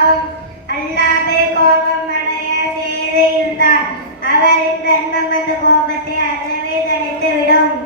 பாவம். அல்லாஹ்வை கோபம் அடைய செய்து இருந்தால் அவரின் தர்மம் அந்த கோபத்தை அறவே தணித்துவிடும்.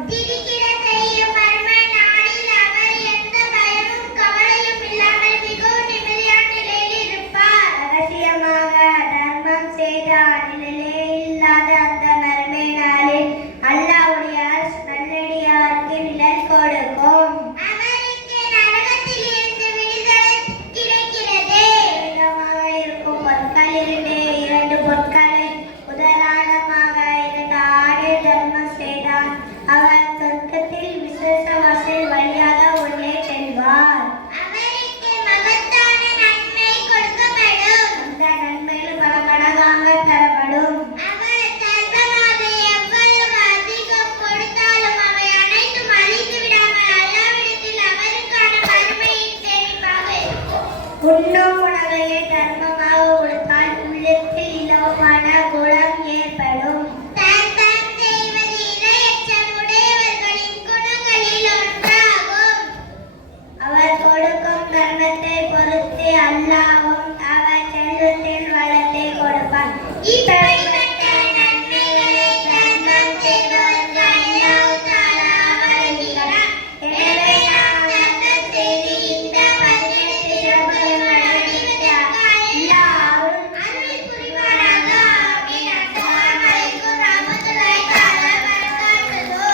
உண்ணும் உணவையை தர்மமாக கொடுத்தால் உள்ளத்தில் இலவமான குணம் ஏற்படும். தர்மம் செய்வது இரையச்சமுடையவர்களின் குணங்களில் ஒன்றாகும். அவர் கொடுக்கும் தர்மத்தை பொறுத்து அல்லாஹ்வும் அவர் செல்வத்தில் வளத்தை கொடுப்பார். இப்படிப்பட்ட நன்மைகளை தர்மம் செய்வதற்கு அல்லாஹ் தஆலா வழங்குகிறார். எனவே நாம் தர்மம் செய்து இந்த 18 சிறப்புகளை அடைவதற்கு அல்லாஹ் அருள் புரிவாராக. ஆமீன். அஸ்ஸலாமு அலைக்கும் வரஹ்மத்துல்லாஹி தஆலா வபரகாத்துஹு.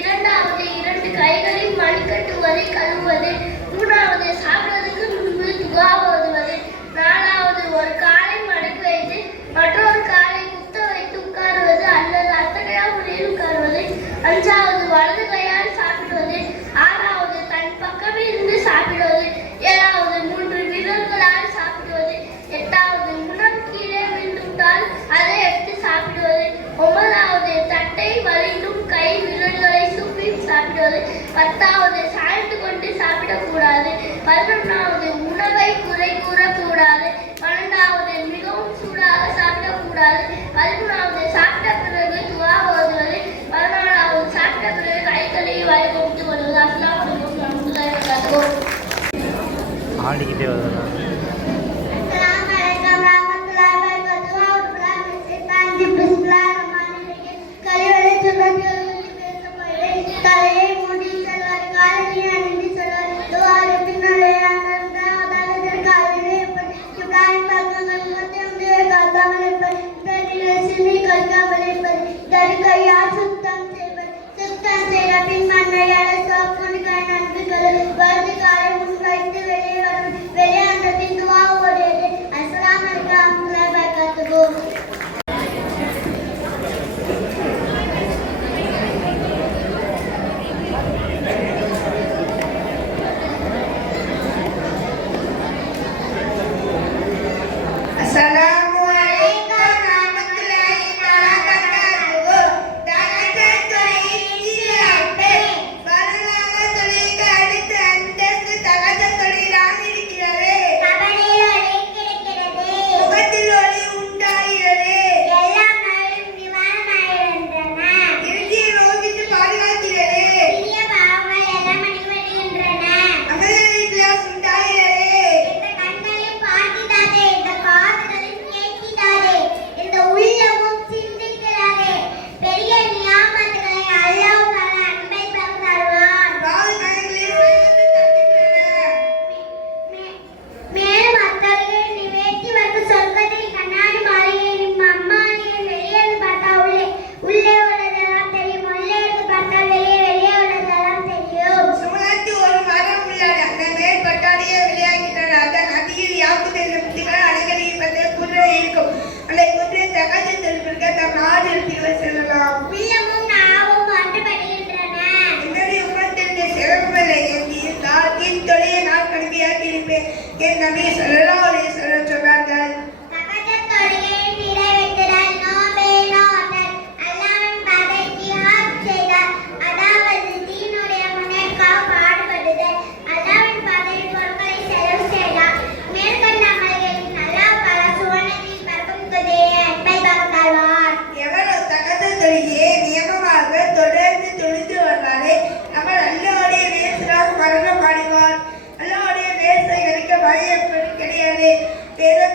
இரண்டாவது 2 கைகளில் மணிக்கட்டுவதை கழுவுவது. மூன்றாவது சாப்பிடுவதற்கு முன்பு துஆ ஓதுவது. நாலாவது ஒரு காலை மடக்கி வைத்து மற்றொரு காலை குத்த வைத்து உட்காருவது அல்லது அத்தகையா முறையில் உட்காருவது. அஞ்சாவது வலது கையால் சாப்பிடுவது. ஆறாவது தன் பக்கமே இருந்து சாப்பிடுவது. ஏழாவது 3 விரல்களால் சாப்பிடுவது. எட்டாவது உணவு கீழே விழுந்தால் அதை எடுத்து சாப்பிடுவது. ஒன்பதாவது தட்டை வலிந்தும் கை விரல்களை சுற்றி சாப்பிடுவது. 10வது சாய்த்து கொண்டு சாப்பிடக்கூடாது. 11வது உணவை குறை கூறக்கூடாது. 12வது மிகவும் சூடாக சாப்பிடக்கூடாது. 13வது சாப்பிட்ட பிறகு துஆ ஓதுவது. 14வது சாப்பிட்ட பிறகு கைகளை வாய் கொடுத்து வருவது. அஸ்ஸலாமு அலைக்கும் வரஹ்மத்துல்லாஹி வபரகாத்துஹு. ஆடிக்கிட்டே வருது. அஸ்ஸலாமு அலைக்கும் வரஹ்மத்துல்லாஹி வபரகாத்துஹு. வலது காலை முன்வைத்து வெளியான பின் துஆ ஓதியது. அஸ்ஸலாமு அலைக்கும் வரஹ்மத்துல்லாஹி வபரகாத்துஹு.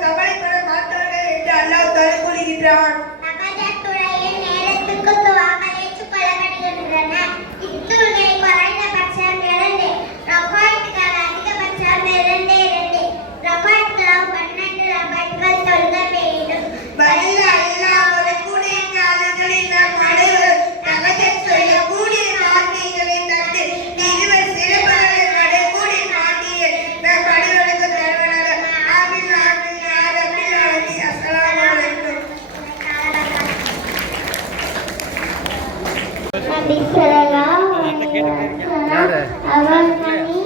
கவலைப்பட மாட்டார்கள் என்று அல்லாஹ் தஆலா கூறுகிறான்.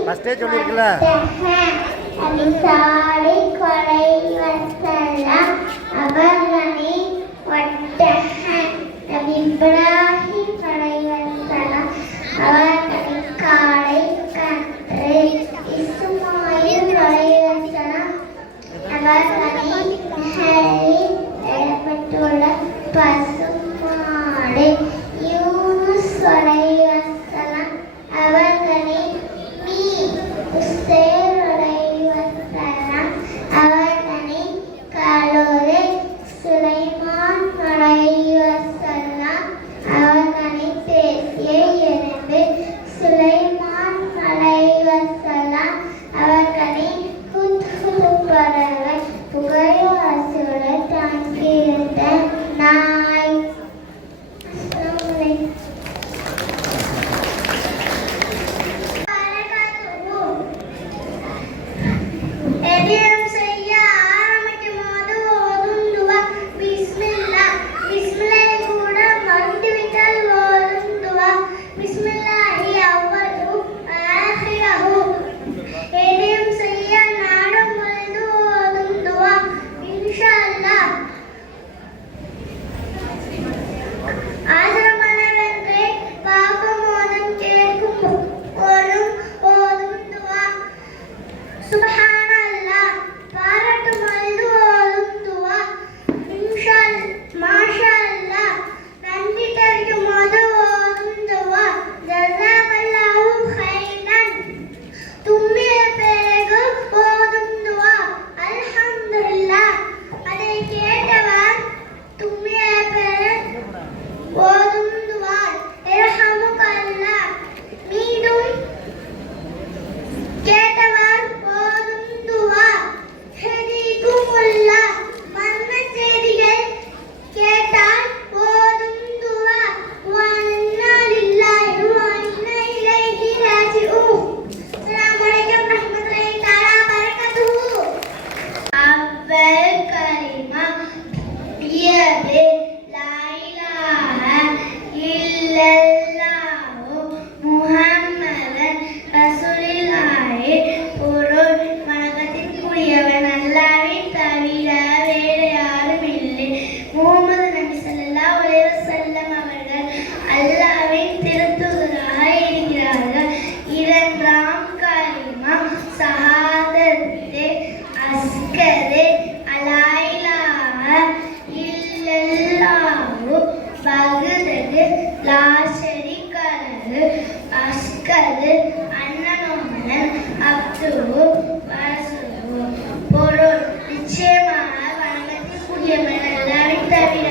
ஃபர்ஸ்டே சொல்லிருக்கல அலிசாரி கொலை வசலாம் அவர்களை வட்டஹ நபி இப்ராஹிம் கொலை வசலாம் அவர்களை காளை கன்று இஸ்மாயில் கொலை வசலாம் அவர்களை ஹலீல் இடப்பட்டுள்ள பசுமாடு யூனுஸ் கொலை வசலாம் அவர்களை அவர்களை கலோரே சுலைமான் அலைஹிஸ்ஸலாம் அவர்களை பேசிய எறும்பு சுலைமான் அலைஹிஸ்ஸலாம் அவர்களை குத்ஹு பறவை புகழாசுர தாங்கியிருந்த நாய். வகுதகு லாசரி கலகு அஸ்கது அண்ணனோமலன் அப்துவு வாசுவு பொருள் நிச்சயமாக வணங்கத்திற்குரியவன் அல்லாவை தவிர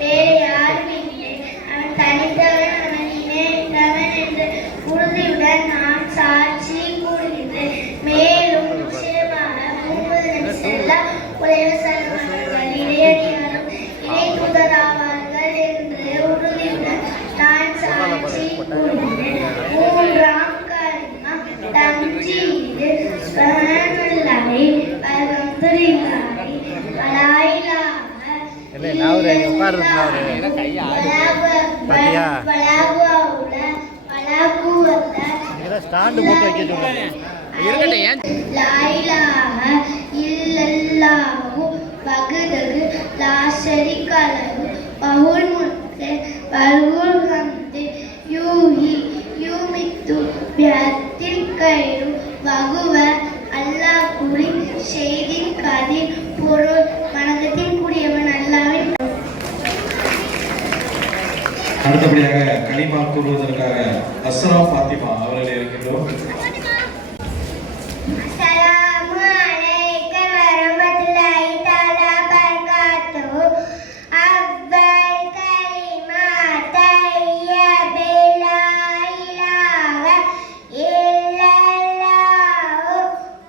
வேறு யாரும் இல்லை. அவன் தனித்தவன், அவன் இணைந்தவன் என்று உறுதியுடன் நான் சாட்சி கூறுகின்றேன். மேலும் நிச்சயமாக 30 செல்ல உலக சர்வர்கள் இடையடியாரும் இணை தூதராவார்கள் என்று உறுதியுடன் நான் சாட்சி கூறுகின்றேன். 3ஆம் கலிமா தம்ஜீது சுப்ஹானல்லாஹி வல்ஹம்துலில்லாஹி வலா இலாஹா ஸ்டாண்டு போட்டு வைக்க சொல்லுங்க. லா இலாஹ இல்லல்லாஹு வஹ்தஹு லா ஷரீக லஹு வஹுல் முல்கு வஹுல் ஹம்து யூஹி யூமித்து பிஹத்தில் கைரு வஹுவ அல்லாஹ் கூறி செய்தின் கதிர் பொருள் வணக்கத்தின் கூடியவன் அல்லாஹ்வின். அடுத்தபடியாக கலிமா கூறுவதற்காக அஸ்ரா ஃபாத்திமா அவர்களை இருக்கின்றோம். அஸ்ஸலாமு அலைக்கும் வரஹ்மத்துல்லாஹி தஆலா பரகாத்துஹு. அவ்வல் கலிமா தய்யிபா லா இலாஹ இல்லல்லாஹு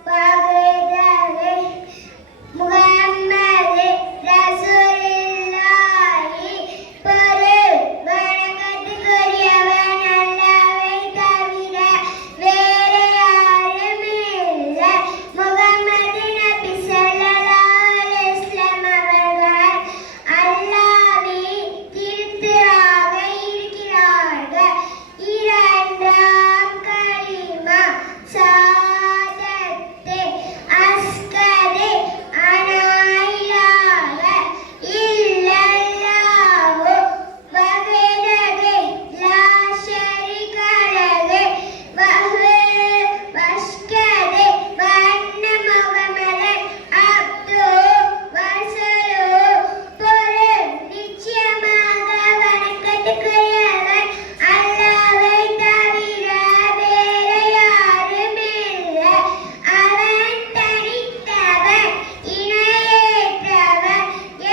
வஹ்தஹு முஹம்மது ரசூலுல்லாஹி பொருள் வணக்கத்துக்குரியவன் அல்லாஹ்வை தவிர வேறு யாரும் இல்லை. முஹம்மது நபி ஸல்லல்லாஹு அலைஹி வஸல்லம் அவர்கள் அல்லாஹ்வின் திருத்தூதராக இருக்கிறார்கள். 2ஆம் கலிமா ஷஹாதத்து அஷ்ஹது அன்னா இலாஹ இல்லல்லாஹு வஹ்தஹு லா ஷரீக லஹு வஷ்ஹது வஅன்ன முஹம்மதன் அப்துஹு வரசூலுஹு பொருள் நிச்சயமாக வணக்கத்துக்குரியவன் அல்லாஹ்வை தவிர வேறு யாரும் இல்லை. அவன் தனித்தவன், இணையற்றவன்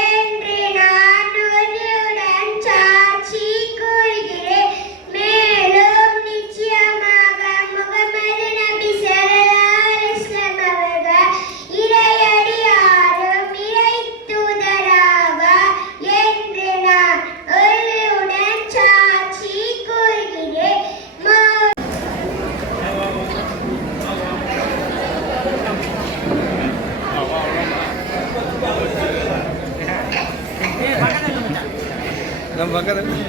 என்று நான் உறுதியுடன் சாட்சி கூறுகிறேன். மேலும் நிச்சயமாக முஹம்மது நபி ஸல்லல்லாஹு அலைஹி வஸல்லம் அவர்கள் இறையடியாரும் இறை தூதராவார் என்று நான் உறுதியுடன் சாட்சி கூறுகிறேன். நம்ம பக்கத்தில்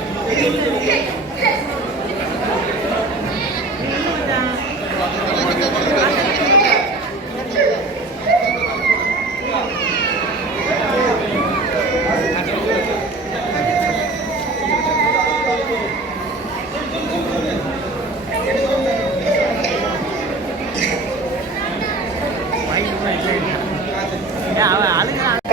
அவன் அழுகிறான்.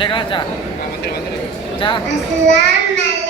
Cek aja. Assalamualaikum.